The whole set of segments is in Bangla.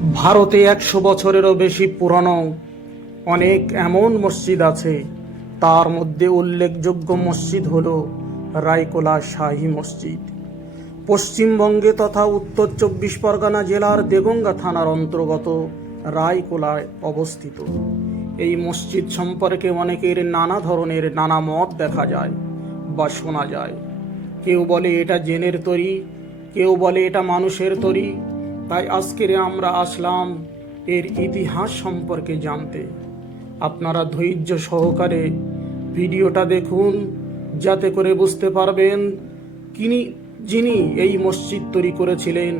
ভারতে একশো বছরেরও বেশি পুরনো অনেক এমন মসজিদ আছে। তার মধ্যে উল্লেখযোগ্য মসজিদ হল রায়কোলা শাহী মসজিদ। পশ্চিমবঙ্গে তথা উত্তর চব্বিশ পরগনা জেলার দেগঙ্গা থানার অন্তর্গত রায়কোলায় অবস্থিত। এই মসজিদ সম্পর্কে অনেকের নানা ধরনের নানা মত দেখা যায় বা শোনা যায়। কেউ বলে এটা জেনের তরি, কেউ বলে এটা মানুষের তরি তাই আজকের আমরা আসলাম এর ইতিহাস সম্পর্কে জানতে। আপনারা ধৈর্য সহকারে ভিডিওটা দেখুন, যাতে করে বুঝতে পারবেন কিনি, যিনি এই মসজিদ তৈরি করেছিলেন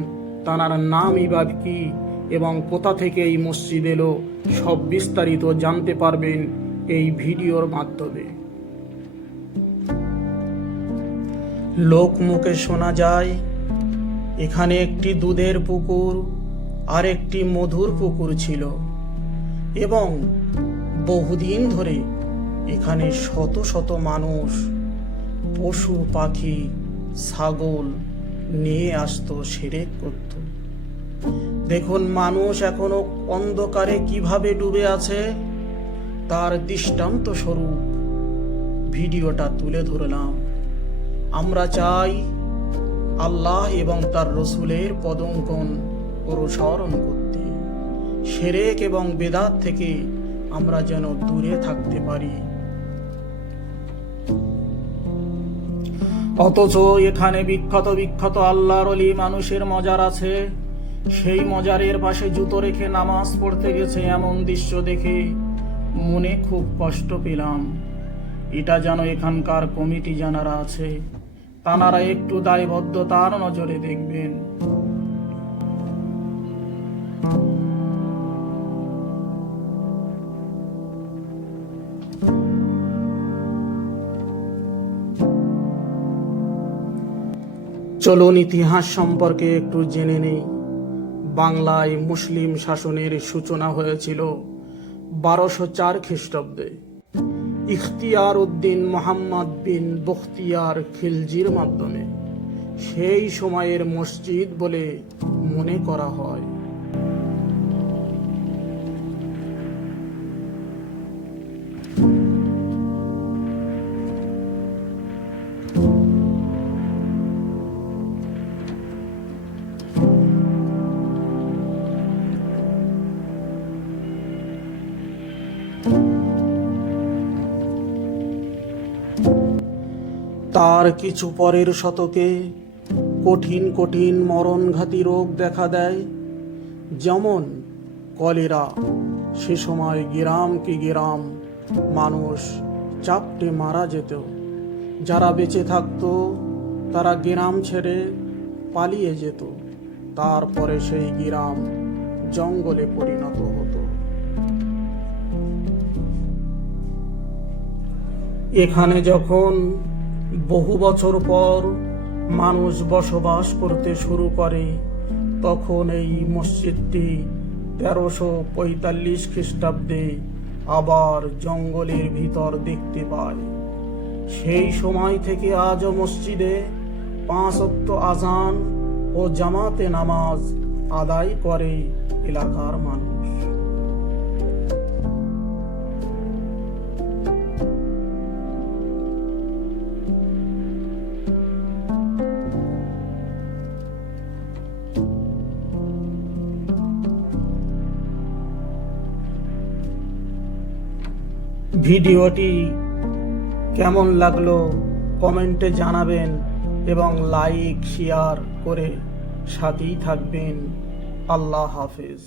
তাঁর নামই বা কি এবং কোথা থেকে এই মসজিদ এলো, সব বিস্তারিত জানতে পারবেন এই ভিডিওর মাধ্যমে। লোক মুখে শোনা যায় এখানে একটি দুধের পুকুর আর একটি মধুর পুকুর ছিল। এবং বহুদিন ধরে এখানে শত শত মানুষ, পশু, পাখি, ছাগল নিয়ে আসতো, সেরে করত। দেখুন, মানুষ এখনও অন্ধকারে কীভাবে ডুবে আছে? তার দৃষ্টান্ত স্বরূপ ভিডিওটা তুলে ধরলাম। আমরা চাই আল্লাহ এবং তার রসুলের পদঙ্কন অনুসরণ করতে। সেরেক এবং বেদাত থেকে আমরা যেন দূরে থাকতে পারি। অথচ এখানে বিখ্যাত বিখ্যাত আল্লাহর অলি মানুষের মজার আছে। সেই মজারের পাশে জুতো রেখে নামাজ পড়তে গেছে এমন দৃশ্য দেখে মনে খুব কষ্ট পেলাম। এটা যেন এখানকার কমিটি জানারা আছে। তানারা একটু দায়বদ্ধতার নজরে দেখবেন। চলুন ইতিহাস সম্পর্কে একটু জেনে নেই। বাংলায় মুসলিম শাসনের সূচনা হয়েছিল বারোশো চার খ্রিস্টাব্দে। ইখতিয়ার উদ্দিন মোহাম্মদ বিন বখতিয়ার খিলজির মাধ্যমে। সেই সময়ের মসজিদ বলে মনে করা হয়। তার কিছু পরের শতকে কঠিন কঠিন মরণঘাতী রোগ দেখা দেয়। যেমন কলেরা, সে সময় গ্রাম কি গ্রাম মানুষ চাপটে মারা যেত। যারা বেঁচে থাকতো, তারা গ্রাম ছেড়ে পালিয়ে যেত। তারপরে সেই গ্রাম জঙ্গলে পরিণত হতো। এখানে যখন বহু বছর পর মানুষ বসবাস করতে শুরু করে, তখন এই মসজিদটি তেরোশো পঁয়তাল্লিশ খ্রিস্টাব্দে আবার জঙ্গলের ভিতর দেখতে পায়। সেই সময় থেকে আজও মসজিদে পাঁচ আজান ও জামাতে নামাজ আদায় করে এলাকার মানুষ। ভিডিওটি কেমন লাগল কমেন্টে জানাবেন এবং লাইক শেয়ার করে সাথেই থাকবেন। আল্লাহ হাফেজ।